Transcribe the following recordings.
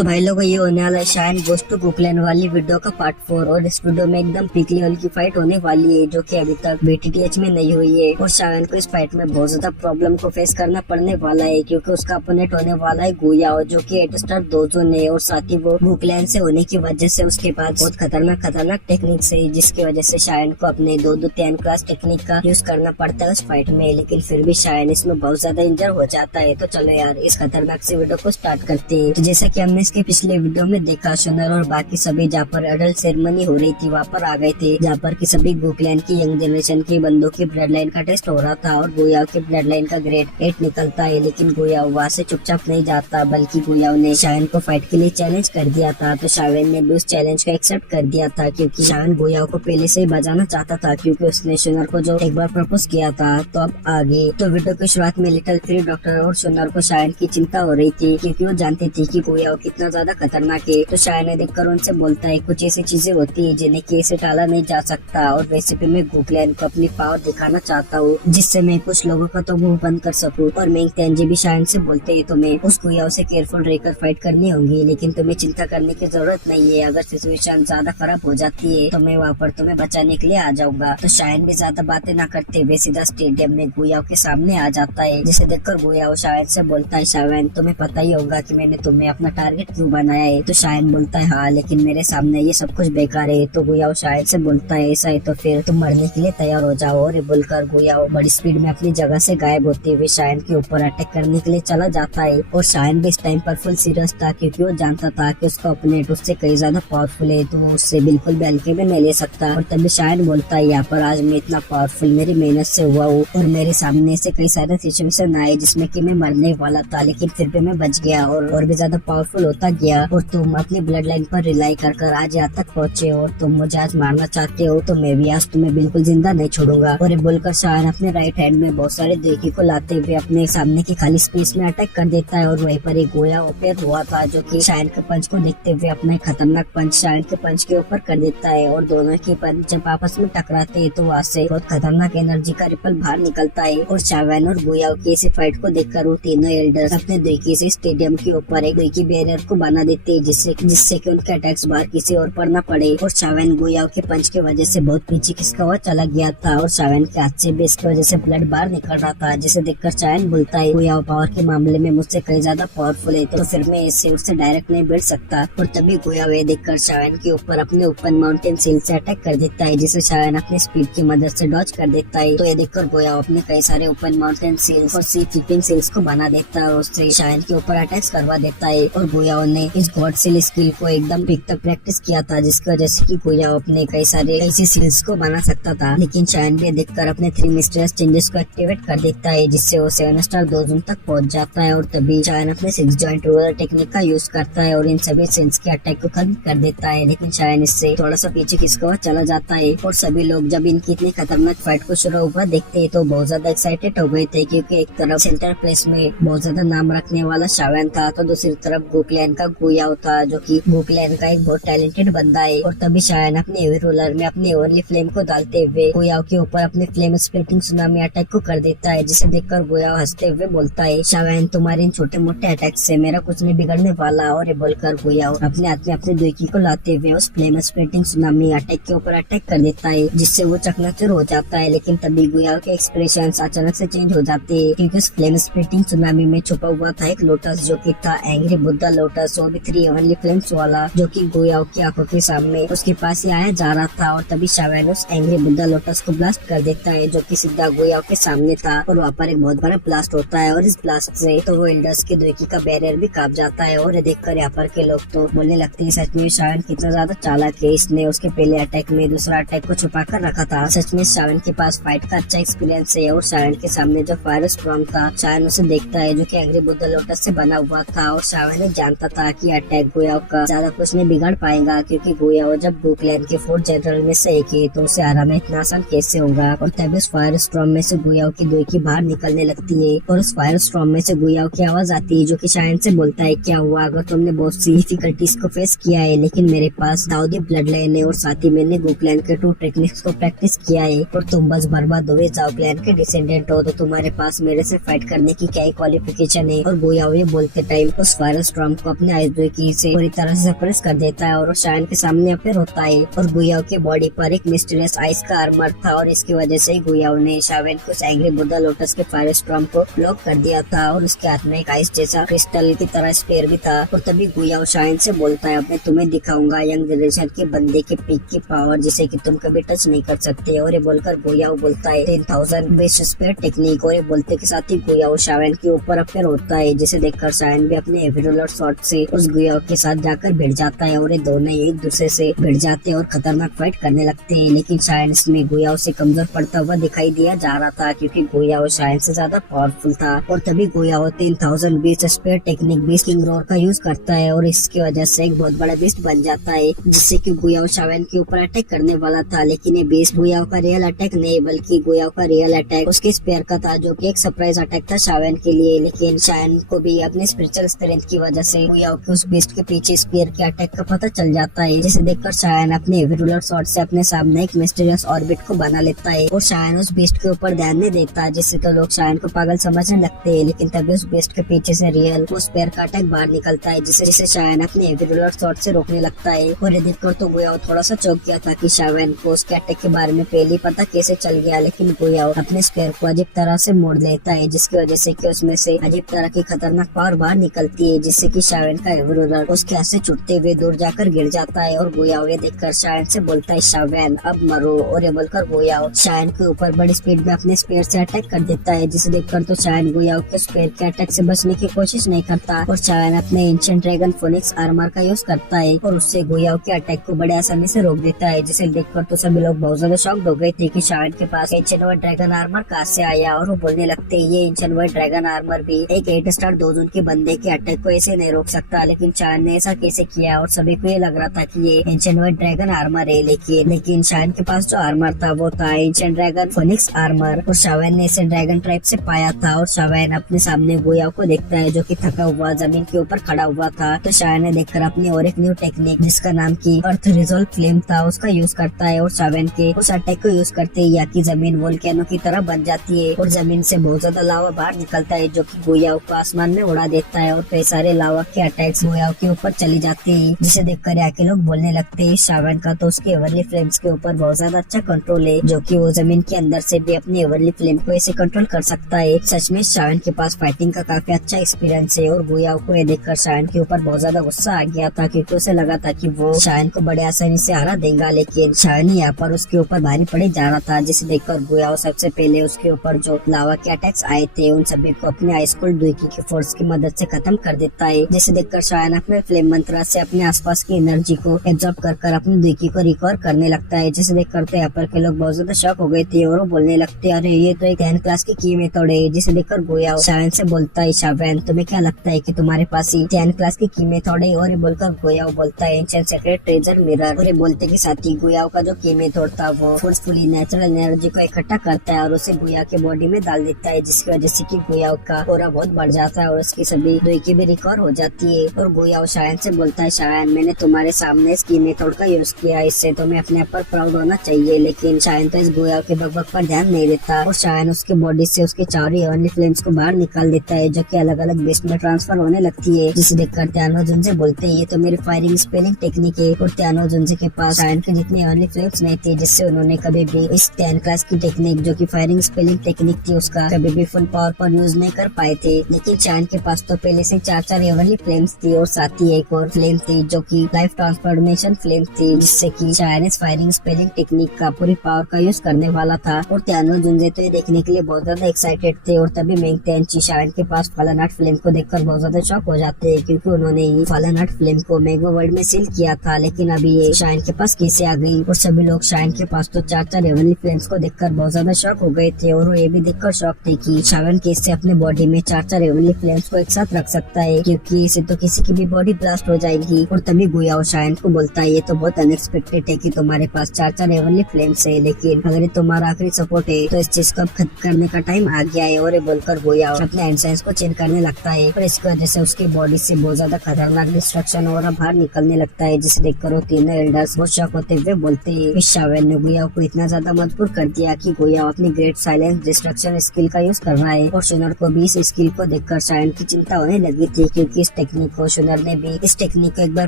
तो भाई लोगों ये होने वाला है शाइन गोस टू गोकलैंड वाली वीडियो का पार्ट 4 और इस वीडियो में एकदम पीक लेवल की फाइट होने वाली है जो कि अभी तक BTTH में नहीं हुई है। और शाइन को इस फाइट में बहुत ज्यादा प्रॉब्लम को फेस करना पड़ने वाला है क्योंकि उसका अपोनेंट होने वाला है गुयाओ जो कि 8 स्टार दोजोन है और साथ ही वो गोकलैंड से होने की वजह से उसके पास बहुत खतरनाक टेक्निक्स है जिसकी वजह से शाइन को अपने 2-10 क्लास टेक्निक का यूज करना पड़ता है उस फाइट में। लेकिन फिर भी शाइन इसमें बहुत ज्यादा इंजर हो जाता है। तो चलो यार इस खतरनाक से वीडियो को स्टार्ट करते हैं। तो जैसा कि हमने इसके पिछले वीडियो में देखा सुनर और बाकी सभी जहाँ पर अडल्ट सेरेमनी हो रही थी वहाँ पर आ गए थे, जहाँ पर की सभी गोकलैंड की यंग जनरेशन के बंदों की ब्लड लाइन का टेस्ट हो रहा था और गुयाओ के ब्लड लाइन का ग्रेड 8 निकलता है। लेकिन गुयाओ वहाँ से चुपचाप नहीं जाता बल्कि गुयाओ ने शाइन को फाइट के लिए चैलेंज कर दिया था। तो शाइन ने भी उस चैलेंज को एक्सेप्ट कर दिया था क्योंकि शाइन गुयाओ को पहले से ही बजाना चाहता था क्योंकि उसने सुनर को जो एक बार प्रपोज किया था। तो अब आगे तो वीडियो की शुरुआत में लिटिल फ्री डॉक्टर और सुनर को शाइन की चिंता हो रही थी क्योंकि वो जानती थी कि गुयाओ कितना ज्यादा खतरनाक है। तो शाइन ने देखकर उनसे बोलता है कुछ ऐसी चीजें होती है जिन्हें कैसे टाला नहीं जा सकता और वैसे भी मैं गोकलैंड को अपनी पावर दिखाना चाहता हूँ जिससे मैं कुछ लोगों का तो मुंह बंद कर सकूँ। और मेंग तेंजी भी शाइन से बोलते है तुम्हें उस गुयाओ से केयरफुल रहकर फाइट करनी होगी लेकिन तुम्हें चिंता करने की जरूरत नहीं है। अगर सिचुएशन ज्यादा खराब हो जाती है तो मैं वहाँ पर तुम्हें बचाने के लिए आ जाऊंगा। तो शाइन भी ज्यादा बातें न करते हुए सीधा स्टेडियम में गुयाओ के सामने आ जाता है जिसे देखकर गुयाओ शाइन से बोलता है शाइन तुम्हें पता ही होगा कि मैंने तुम्हें अपना टारगेट क्यों बनाया है। तो शाइन बोलता है हाँ लेकिन मेरे सामने ये सब कुछ बेकार है। तो गुयाओ शाइन से बोलता है ऐसा है तो फिर तुम मरने के लिए तैयार हो जाओ। और ये बोलकर गुयाओ बड़ी स्पीड में अपनी जगह से गायब होते हुए शाइन के ऊपर अटैक करने के लिए चला जाता है। और शाइन भी इस टाइम पर फुल सीरियस था क्योंकि वो जानता था कि उसका ओपोनेंट उससे कई ज्यादा पावरफुल है तो उससे बिल्कुल भी हल्के में नहीं ले सकता। और तभी शाइन बोलता है यहाँ पर आज मैं इतना पावरफुल मेरी मेहनत से हुआ हूँ और मेरे सामने से कई सारे सिचुएशन आए जिसमें कि मैं मरने वाला था लेकिन फिर भी मैं बच गया और भी ज्यादा पावरफुल होता गया। और तुम अपनी ब्लड लाइन पर रिलाई कर आज यहाँ तक पहुँचे और तुम मुझे आज मारना चाहते हो तो मैं भी आज तुम्हें बिल्कुल जिंदा नहीं छोड़ूंगा। और ये बोलकर शाइन अपने राइट हैंड में बहुत सारे देगी को लाते हुए अपने सामने की खाली स्पेस में अटैक कर देता है। और वहीं पर एक गोया ओपेयर हुआ था जो कि शाइन के पंच को देखते हुए अपना खतरनाक पंच शाइन के पंच के ऊपर कर देता है और दोनों की पंच जब आपस में टकराते हैं तो वहाँ से बहुत खतरनाक एनर्जी का रिपल बाहर निकलता है। और शाइन और गुयाओ की ऐसी फाइट को देखकर वो तीनों एल्डर्स अपने देगी से स्टेडियम के ऊपर एक देगी बैरियर को बना देते हैं जिससे कि उनके अटैक्स बाहर किसी और पर न पड़े। और शाइन गुयाओ के पंच की वजह से बहुत पीछे खिसका हुआ चला गया था और शाइन के हाथ से भी इसकी वजह से ब्लड बाहर निकल रहा था जिसे देखकर शाइन बोलता है गुयाओ पावर के मामले में मुझसे कई ज्यादा पावरफुल है तो फिर मैं इससे उससे डायरेक्ट नहीं भिड़ सकता। और तभी गुयाओ ये देखकर शाइन के ऊपर अपने ओपन माउंटेन सील से अटैक कर देता है जिसे शाइन अपने स्पीड की मदद से डॉज कर देता है। तो ये देखकर गुयाओ अपने कई सारे ओपन माउंटेन सील्स और सी कीपिंग सील्स को बना देता है और उससे शाइन के ऊपर अटैक्स करवा देता है। और गुयाओ ने इस गॉड सील स्किल को एकदम पीक तक प्रैक्टिस किया था जिसकी वजह से गुयाओ अपने कई सारे ऐसे सील्स को बना सकता था। लेकिन शाइन भी देखकर अपने 3 मिस्टीरियस चेंजेस को एक्टिवेट कर देता है जिससे वो 7 स्टार दोजोन तक पहुंच जाता है। और तभी शाइन अपने 6 जॉइंट रोलर टेक्निक का यूज करता है और इन सभी सेंस के अटैक को खत्म कर देता है। लेकिन शाइन इससे थोड़ा सा पीछे खिसका हुआ चला जाता है। और सभी लोग जब इनकी इतनी खतरनाक फाइट को शुरू हुआ देखते हैं तो बहुत ज्यादा एक्साइटेड हो गए थे क्योंकि एक तरफ सेंटर प्लेस में बहुत ज्यादा नाम रखने वाला शाइन था तो दूसरी तरफ गोकलैंड का गुयाओ था जो कि गोकलैंड का एक बहुत टैलेंटेड बंदा है। और तभी शाइन अपने हेवी रोलर में अपने ओनली फ्लेम को डालते हुए गुयाओ के ऊपर अपने फ्लेम स्प्लिटिंग सुनामी अटैक को कर देता है जिसे देखकर गुयाओ हंसते हुए बोलता है शाइन तुम्हारे इन छोटे मोटे अटैक से मेरा कुछ नहीं बिगड़ने वाला। और ये बोलकर गुयाओ अपने हाथ में अपने दुकी को लाते हुए उस फ्लेम स्प्लिटिंग सुनामी अटैक के ऊपर अटैक कर देता है जिससे वो चकनाचूर हो जाता है। लेकिन तभी गुयाओ के एक्सप्रेशन अचानक से चेंज हो जाते हैं क्योंकि उस फ्लेम स्प्लिटिंग सुनामी में छुपा हुआ था एक लोटस जो कि था एंग्री बुद्धा लोटस और भी 3 ओनली फ्लेम्स वाला जो कि गुयाओ की आंखों के सामने उसके पास ही आया जा रहा था। और तभी शाइन उस एंग्री बुद्धा लोटस को ब्लास्ट कर देता है जो कि सीधा गुयाओ के सामने था और वहाँ पर एक बहुत बड़ा ब्लास्ट होता है और इस ब्लास्ट से तो वो एल्डर्स के दुकी का बैरियर भी कांप जाता है। और देखकर यहाँ पर के लोग तो बोलने लगते हैं सच में शाइन कितना ज्यादा चालाक है, इसने उसके पहले अटैक में दूसरा अटैक को छुपा कर रखा था। सच में शाइन के पास फाइट का अच्छा एक्सपीरियंस है। और शाइन के सामने जो फायर स्टॉर्म था शाइन उसे देखता है जो कि एंग्री बुद्धा लोटस से बना हुआ था और शाइन जानता था कि अटैक गुयाओ का ज्यादा कुछ नहीं बिगाड़ पाएगा क्योंकि गुयाओ जब गोकलैंड के 4 जनरल में से एक है तो उसे हराना इतना आसान कैसे होगा। और तभी उस फायर स्टॉर्म में से गुयाओ की दुकी बाहर निकलने लगती है और उस फायर स्टॉर्म में से गुयाओ की आवाज आती है जो कि शाइन से बोलता है क्या हुआ, अगर तुमने बहुत सी डिफिकल्टीज को फेस किया है लेकिन मेरे पास दाऊदी ब्लड लाइन है और साथ ही मैंने गोकलैंड के 2 टेक्निक्स को प्रैक्टिस किया है और तुम बस बर्बाद हुए गोकलैंड के डिसेंडेंट हो तो तुम्हारे पास मेरे से फाइट करने की क्या क्वालिफिकेशन है। और गुयाओ ये बोलते टाइम उस फायर स्टॉर्म को को अपने आइस की से पूरी तरह से सप्रेस कर देता है और वो शायन के सामने अपेयर होता है। और गुयाओ की बॉडी पर एक मिस्टीरियस आइस का आर्मर था और इसकी वजह से गुयाओ ने शावेन को एंग्री बुद्धा लोटस के फायर स्टॉर्म को ब्लॉक कर दिया था और उसके हाथ में एक आइस जैसा क्रिस्टल की तरह स्पेयर भी था। और तभी गुयाओ शायन से बोलता है, अब मैं तुम्हें दिखाऊंगा यंग जनरेशन के बंदे के पीक की पावर जिसे कि तुम कभी टच नहीं कर सकते। और ये बोलकर गुयाओ बोलता है 10,000 बेस्ट स्पेयर टेक्निक। और ये बोलते के साथ ही गुयाओ शावेन के ऊपर अपेयर होता है, जिसे देखकर शायन भी अपने एविरोलर शॉट से उस गुयाओ के साथ जाकर भिड़ जाता है और ये दोनों एक दूसरे से भिड़ जाते हैं और खतरनाक फाइट करने लगते हैं। लेकिन शायन इसमें गुयाओ से कमजोर पड़ता हुआ दिखाई दिया जा रहा था क्योंकि गुयाओ शायन से ज्यादा पावरफुल था। और तभी Guyao 10,000 beast spear technique beast king roar का यूज करता है और इसकी वजह से एक बहुत बड़ा बीस्ट बन जाता है, जिससे कि गुयाओ शावेन के ऊपर अटैक करने वाला था। लेकिन ये बीस्ट गुयाओ का रियल अटैक नहीं बल्कि गुयाओ का रियल अटैक उसके स्पेयर का था, जो कि एक सरप्राइज अटैक था शावेन के लिए। लेकिन शायन को भी अपने स्पिरिचुअल स्ट्रेंथ की वजह से गुयाओ के उस बीस्ट के पीछे स्पेयर के अटैक का पता चल जाता है, जिसे देखकर शायन अपने एविरुलर शॉट से अपने सामने एक मिस्टीरियस ऑर्बिट को बना लेता है और शायन उस बीस्ट के ऊपर ध्यान नहीं देता, जिससे तो लोग शायन को पागल समझने लगते हैं। लेकिन तभी उस बीस्ट के पीछे से रियल वो स्पेयर का अटैक बाहर निकलता है, जिसे शायन अपने एविरुलर शॉट से रोकने लगता है। और ये देखकर तो गुयाओ थोड़ा सा चौंक गया था कि शायन को उसके अटैक के बारे में पहले पता कैसे चल गया। लेकिन गुयाओ अपने स्पेयर को अजीब तरह से मोड़ लेता है, जिसकी वजह से कि उसमें से अजीब तरह की खतरनाक पावर बाहर निकलती है, जिससे कि शायन का एविरुलर उसके हाथ से छूटते हुए दूर जाकर गिर जाता है। और गुयाओ ये देखकर शायन से बोलता है, शायन अब मरो। और ये बोलकर गुयाओ शायन के ऊपर बड़ी स्पीड में अपने स्पेयर से अटैक कर देता है, जिसे देखकर तो शायन गुयाओ के स्पेयर के अटैक से बचने की कोशिश नहीं करता और शायन अपने एंशिएंट ड्रैगन फोनिक्स आर्मर का यूज करता है और उससे गुयाओ के अटैक को बड़े आसानी से रोक देता है, जिसे देखकर तो सभी लोग बहुत ज्यादा शॉक्ड हो गए थे कि शायन के पास एंशिएंट वर्ल्ड ड्रैगन आर्मर कहाँ से आया। और वो बोलने लगते ये एंशिएंट वर्ल्ड ड्रैगन आर्मर भी एक 8 स्टार 2 जोन के बंदे के अटैक को ऐसे नहीं रोक सकता। लेकिन शायन ने ऐसा कैसे किया और सभी को ये लग रहा था कि ये एंशिएंट वर्ल्ड ड्रैगन आर्मर है। लेकिन शायन के पास जो आर्मर था वो था एंशिएंट ड्रैगन फोनिक्स आर्मर और शायन ने इसे ड्रैगन ट्राइब से पाया था। और शायन अपने सामने गुयाओ को देखता है जो कि थका हुआ जमीन के ऊपर खड़ा हुआ था। तो शायन ने देखकर अपनी और एक न्यू टेक्निक जिसका नाम की अर्थ रिजोल्व फ्लेम था उसका यूज करता है और शायन के उस अटैक को यूज करते ही की जमीन वोल्केनो की तरह बन जाती है और जमीन से बहुत ज्यादा लावा बाहर निकलता है, जो कि गुयाओ को आसमान में उड़ा देता है और कई सारे लावा के अटैक्स गुयाओ के ऊपर चली जाते हैं, जिसे देखकर यहाँ के लोग बोलने लगते हैं शायन का तो उसके एवरली फ्लेम्स के ऊपर बहुत ज्यादा अच्छा कंट्रोल है, जो कि वो जमीन के अंदर से भी अपनी एवरली फ्लेम को ऐसे कंट्रोल कर सकता है। सच में शायन के पास फाइटिंग का काफी अच्छा एक्सपीरियंस है। और गुयाओ को ये देखकर शायन के ऊपर बहुत ज्यादा गुस्सा आ गया था क्योंकि उसे लगा था कि वो शायन को बड़े आसानी से हरा देगा, लेकिन शायन यहाँ पर उसके ऊपर भारी पड़े जा रहा था, जिसे देखकर गुयाओ सबसे पहले उसके ऊपर जो लावा के अटैक्स आए थे उन सभी को अपने आइस कोल्ड दुईकी की फोर्स की मदद से खत्म कर देता है, जिसे देखकर शायन अपने फ्लेम मंत्रा से अपने आसपास की एनर्जी को एब्जॉर्ब कर अपनी दुईकी को रिकवर करने लगता है, जिसे देखकर तो यहाँ पर के लोग बहुत ज्यादा शॉक हो गए थे और वो बोलने लगते अरे ये तो एक 10 क्लास की मेथड है, जिसे देखकर गुयाओ शायन से बोलता है शायन तुम्हें क्या लगता है कि तुम्हारे पास ही 10 क्लास की मेथड है। और ये बोलकर गुयाओ बोलता है एंशिएंट सीक्रेट ट्रेजर मिरर। और ये बोलते के साथ ही गुयाओ का जो की मेथड था वो फोर्सफुली नेचुरल एनर्जी को इकट्ठा करता है और उसे गुया के बॉडी में डाल देता है, जिसकी वजह से कि गुयाओ का ऑरा बहुत बढ़ जाता है और उसकी सभी दुईकी भी रिकवर हो जाती है। और गुयाओ शायन से बोलता है शायन मैंने तुम्हारे सामने इस की मेथड का यूज किया, इससे तुम्हें अपने आप पर प्राउड होना चाहिए। लेकिन शायन तो इस गुयाओ के बकबक पर ध्यान नहीं देता और शायन उसके बॉडी से उसके चारों हेवनली फ्लेम्स को बाहर निकाल देता है, जो कि अलग अलग बेस्ट में ट्रांसफर होने लगती है, जिसे देखकर त्यानो जुनसे बोलते हैं ये तो मेरी फायरिंग स्पेलिंग टेक्निक है। और त्यानो जुनसे के पास शायन के जितने हेवनली फ्लेम्स नहीं थे, जिससे उन्होंने कभी भी इस 10 क्लास की टेक्निक जो कि फायरिंग स्पेलिंग टेक्निक थी उसका कभी भी फुल पावर पर यूज नहीं कर पाए थे। लेकिन शायन के पास तो पहले से 4 हेवनली फ्लेम्स थी और साथ ही एक और फ्लेम थी जो कि लाइफ ट्रांसफॉर्मेशन फ्लेम थी, जिससे कि शायन इस फायरिंग स्पेलिंग टेक्निक का पूरी पावर का यूज करने वाला था। और त्यानो जुनसे तो ये देखने के लिए बहुत ज्यादा एक्साइटेड थे और तभी मेंग तेनची शायन के पास फॉलन हार्ट फ्लेम को देखकर बहुत ज्यादा शॉक हो जाते हैं, क्योंकि उन्होंने ही फॉलन हार्ट फ्लेम को मेगा वर्ल्ड में सील किया था, लेकिन अभी ये शायन के पास कैसे आ गई। और सभी लोग शायन के पास तो 4 हेवनली फ्लेम्स को देखकर बहुत ज्यादा शॉक हो गए थे और वो ये भी देखकर शॉक थे कि शायन कैसे अपने बॉडी में 4 हेवनली फ्लेम्स को एक साथ रख सकता है, क्योंकि इसे तो किसी की भी बॉडी ब्लास्ट हो जाएगी। और तभी गुयाओ शायन को बोलता है ये तो बहुत अनएक्सपेक्टेड है कि तुम्हारे पास 4 हेवनली फ्लेम्स है, लेकिन अगर ये तुम्हारा आखिरी सपोर्ट है तो इस चीज को खत्म करने का टाइम आ गया है। और ये बोलकर गुयाओ अपने एंड को चेंज करने लगता है और इसकी वजह से उसकी बॉडी से बहुत ज्यादा खतरनाक डिस्ट्रक्शन और बाहर निकलने लगता है, जिसे देखकर वो तीनों एल्डर्स बहुत शॉक होते हुए बोलते हैं इस शायन ने गुयाओ को इतना ज्यादा मजबूर कर दिया कि गुयाओ अपनी ग्रेट साइलेंस डिस्ट्रक्शन स्किल का यूज कर रहा है। और सुनर को भी इस स्किल को देखकर शायन की चिंता होने लगी थी, क्योंकि इस इस टेक्निक को। शुनर ने भी इस टेक्निक को एक बार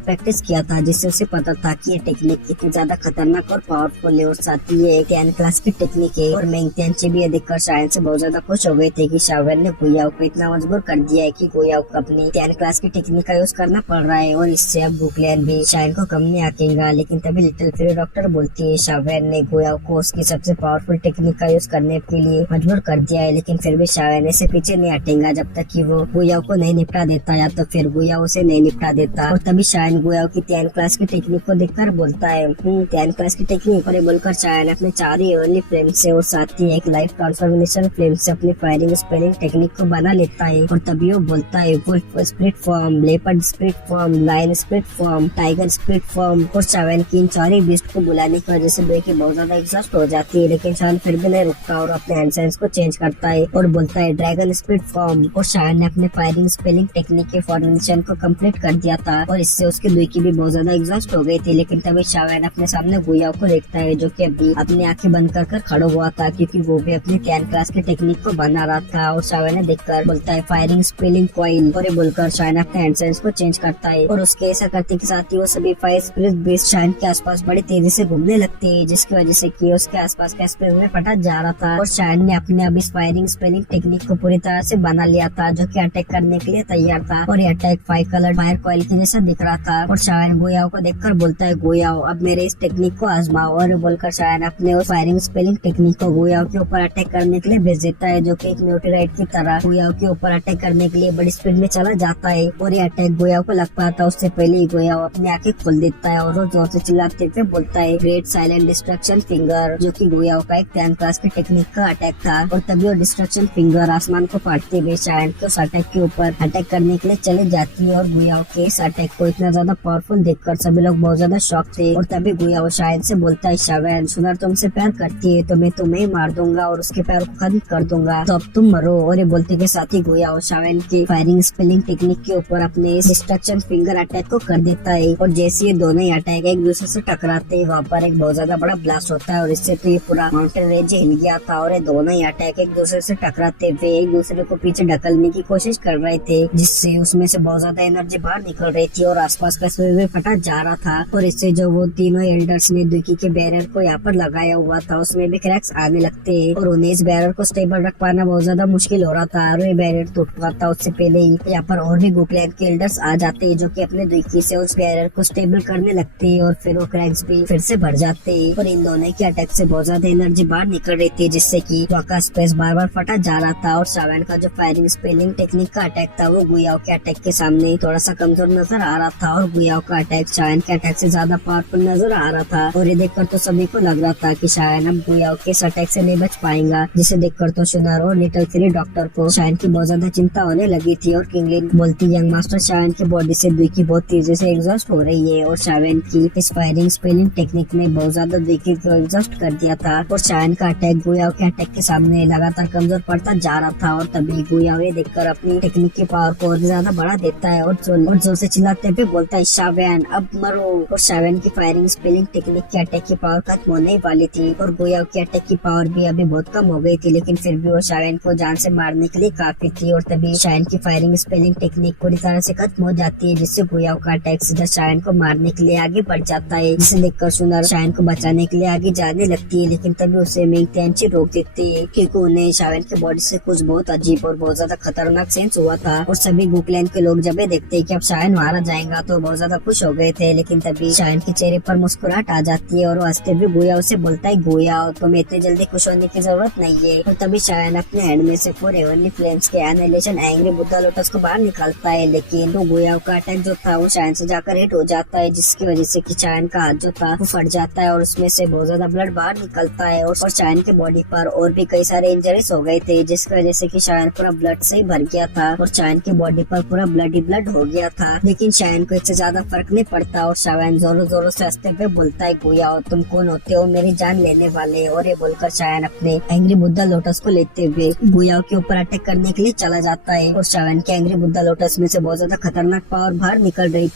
प्रैक्टिस किया था, जिससे उसे पता था कि ये टेक्निक कितनी ज्यादा खतरनाक और पावरफुल है और साथ ही ये 10 क्लास की टेक्निक है। और मेंग तियांची भी ये देखकर शायन से बहुत ज्यादा खुश हो गए थे कि शावेन ने गुयाओ को इतना मजबूर कर दिया है कि गुयाओ को अपनी 10 क्लास की टेक्निक का यूज करना पड़ रहा है और इससे अब गुकलियन भी शायन को कम नहीं आकेगा। लेकिन तभी लिटिल फेरी डॉक्टर बोलती है शावेन ने गुयाओ को उसकी सबसे पावरफुल टेक्निक का यूज करने के लिए मजबूर कर दिया है, लेकिन फिर भी शावेन से पीछे नहीं हटेगा जब तक कि वो गुयाओ को नहीं निपटा देता या तो फिर गुयाओ उसे नहीं निपटा देता। और तभी शायन गुयाओ की 10 क्लास की टेक्निक को देखकर बोलता है 10 क्लास की टेक्निक और बोलकर शायन अपने 4 एवरली फ्लेम से और साथ ही एक लाइफ ट्रांसफॉर्मेशन फ्लेम से अपनी फायरिंग स्पेलिंग टेक्निक को बना लेता है। और तभी वो बोलता है wolf split form, leopard split form, lion split form, tiger split form. और शावेन की इन 4 बीस्ट को बुलाने की वजह से बेकी बहुत ज्यादा एग्जॉस्ट हो जाती है, लेकिन शावेन फिर भी नहीं रुकता और अपने हैंड साइंस को चेंज करता है और बोलता है ड्रैगन स्प्लिट फॉर्म। और शावेन ने अपने फायरिंग स्पेलिंग टेक्निक के फॉर्मेशन को कंप्लीट कर दिया था और इससे उसके दुई भी बहुत ज्यादा एग्जॉस्ट हो गई थी। लेकिन तभी शावेन अपने सामने गुयाओ को देखता है जो कि अभी अपनी आंखें बंद कर खड़ा हुआ था, क्योंकि वो भी अपनी 10 क्लास की टेक्निक को बना रहा था। और शावेन ने देखकर बोलता है फायरिंग स्पेलिंग कॉइल और ये बोलकर शावेन अपने हैंड साइंस को चेंज करता है और उसके ऐसा करते के साथ ही वो सभी 5 स्पिरिट बेस शावेन के आसपास बड़ी तेजी से घूमने लगते हैं, जिसकी वजह से कि उसके आसपास का स्पेस में फटा जा रहा था। और शावेन ने अपने अब इस फायरिंग स्पेलिंग टेक्निक को पूरी तरह से बना लिया था, जो कि अटैक करने के लिए तैयार था। और ये अटैक 5 कलर फायर कॉइल के जैसा दिख रहा था। और शावेन गुयाओ को देखकर बोलता है गुयाओ अब मेरे इस टेक्निक को आजमाओ। और बोलकर शावेन अपने उस फायरिंग स्पेलिंग टेक्निक को गुयाओ के ऊपर अटैक करने के लिए भेज देता है, जो कि एक न्यूट्राइट की तरह गुयाओ के ऊपर अटैक करने के लिए बड़ी स्पीड में चला जाता है। और ये अटैक गुयाओ को लग पाता उससे पहले ही गुयाओ अपनी आंखें खोल देता है और वो जोर से चिल्लाते हुए बोलता है ग्रेट साइलेंट डिस्ट्रक्शन फिंगर, जो कि गुयाओ का एक 10 क्लास की टेक्निक का अटैक था। और तभी वो डिस्ट्रक्शन फिंगर आसमान को फाड़ते हुए शावेन के उस अटैक के ऊपर अटैक करने के लिए चले जाती है। और गुयाओ के इस अटैक को इतना ज्यादा पावरफुल देखकर सभी लोग बहुत ज्यादा शॉक थे। और तभी गुयाओ शावेन से बोलता है शावेन सुनर तुमसे प्यार करती है तो मैं तुम्हें मार दूंगा और उसके पैर को खत्म कर दूंगा, तो अब तुम मरो। और ये बोलते के साथ ही गुयाओ शावेन की फायरिंग स्पेलिंग टेक्निक के ऊपर अपने डिस्ट्रक्शन फिंगर अटैक को कर देता है। और जैसे ये दोनों ही अटैक एक दूसरे से टकराते हैं वहाँ पर एक बहुत ज्यादा बड़ा ब्लास्ट होता है और इससे तो ये पूरा माउंटेन रेंज हिल गया था। और ये दोनों ही अटैक एक दूसरे से टकराते हुए एक दूसरे को पीछे ढकलने की कोशिश कर रहे थे, जिससे उसमें से बहुत ज्यादा एनर्जी बाहर निकल रही थी और आसपास का स्पेस फटा जा रहा था। और इससे जो वो तीनों एल्डर्स ने दुकी के बैरियर को यहाँ पर लगाया हुआ था उसमें भी क्रैक्स आने लगते हैं और उन्हें इस बैरियर को स्टेबल रख पाना बहुत ज्यादा मुश्किल हो रहा था। और ये बैरियर टूट पाता उससे पहले ही यहाँ पर और भी गुकलैन के एल्डर्स आ जाते हैं, जो कि अपने दुकी से उस बैरियर को स्टेबल करने लगते हैं और फिर वो क्रैक्स भी फिर से भर जाते हैं। और इन दोनों के अटैक से बहुत ज्यादा एनर्जी बाहर निकल रही थी, जिससे कि वहाँ का स्पेस बार बार फटा जा रहा था। और शावेन का जो फायरिंग स्पेलिंग टेक्निक का अटैक था वो गुयाओ के अटैक के सामने थोड़ा सा कमजोर नजर आ रहा था और गुयाओ का अटैक शावेन के अटैक से ज्यादा पावरफुल नजर आ रहा था। और ये देखकर तो सभी को लग रहा था कि शावेन अब गुयाओ के इस अटैक से नहीं बच पाएगा, जिसे देखकर तो शुनर और लिटिल फेरी डॉक्टर को शावेन की बहुत ज्यादा चिंता होने लगी थी। और किंगलिन बोलती यंग मास्टर शावेन की बॉडी से दुकी बहुत तेजी से एग्जॉस्ट हो रही है और शावेन की इस फायरिंग स्पेलिंग टेक्निक ने बहुत ज्यादा दुकी को एग्जॉस्ट कर दिया था। और शावेन का अटैक गुयाओ के अटैक के सामने लगातार कमजोर पड़ता जा रहा था। और तभी गुयाओ ये देखकर अपनी टेक्निक की पावर को और ज्यादा बढ़ा देता है और जोर से चिल्लाते हुए बोलता है शावेन अब मरो। और शावेन की फायरिंग स्पेलिंग टेक्निक की अटैक की पावर खत्म होने वाली थी और गुयाओ की अटैक की पावर भी अभी बहुत कम हो गई थी, लेकिन फिर भी वो शावेन को जान से मारने के लिए काफी थी। और तभी शावेन की फायरिंग स्पेलिंग टेक्निक पूरी तरह से खत्म हो जाती है, जिससे गुयाओ का अटैक सीधा शावेन को मारने के लिए आगे बढ़ जाता है, जिसे देखकर शुनर शावेन को बचाने के लिए आगे जाने लगती है। लेकिन तभी उसे मेंग तियांची रोक देती है, क्योंकि उन्हें शावेन की बॉडी से कुछ बहुत अजीब और बहुत ज्यादा खतरनाक सेंस हुआ था। और सभी गुकलैन के लोग जब देखते हैं कि अब शावेन मारा जाएगा तो बहुत ज्यादा खुश हो गए थे। लेकिन तभी शावेन के चेहरे पर मुस्कुराहट आ जाती है और हंसते हुए गुयाओ से बोलता है गुयाओ तुम्हें इतनी जल्दी खुश होने की जरूरत नहीं है। और तभी शावेन अपने हैंड में से 4 हेवनली फ्लेम्स के एनाइलेशन एंग्री बुद्धा लोटस को बाहर निकालता है, लेकिन तो गुयाओ का अटैक जो था वो शावेन से जाकर हिट हो जाता है, जिसकी वजह से कि शावेन का हाथ जो था वो फट जाता है और उसमें से बहुत ज्यादा ब्लड बाहर निकलता है। और शावेन के बॉडी पर और भी कई सारे इंजरीज हो गए थे, जिसकी वजह से कि शावेन पूरा ब्लड से ही भर गया था और शावेन की बॉडी पर पूरा ब्लड ही ब्लड हो गया था। लेकिन शावेन को इससे ज्यादा फर्क नहीं पड़ता और शावेन जोरों जोरों से हंसते हुए बोलता है गुयाओ तुम कौन होते हो मेरी जान लेने वाले। और ये बोलकर शावेन अपने एंग्री बुद्धा लोटस को लेते हुए गुयाओ के ऊपर अटैक करने के लिए चला जाता है और शावेन के एंग्री बुद्धा लोटस में से बहुत ज्यादा खतरनाक पावर बाहर निकल रही थी।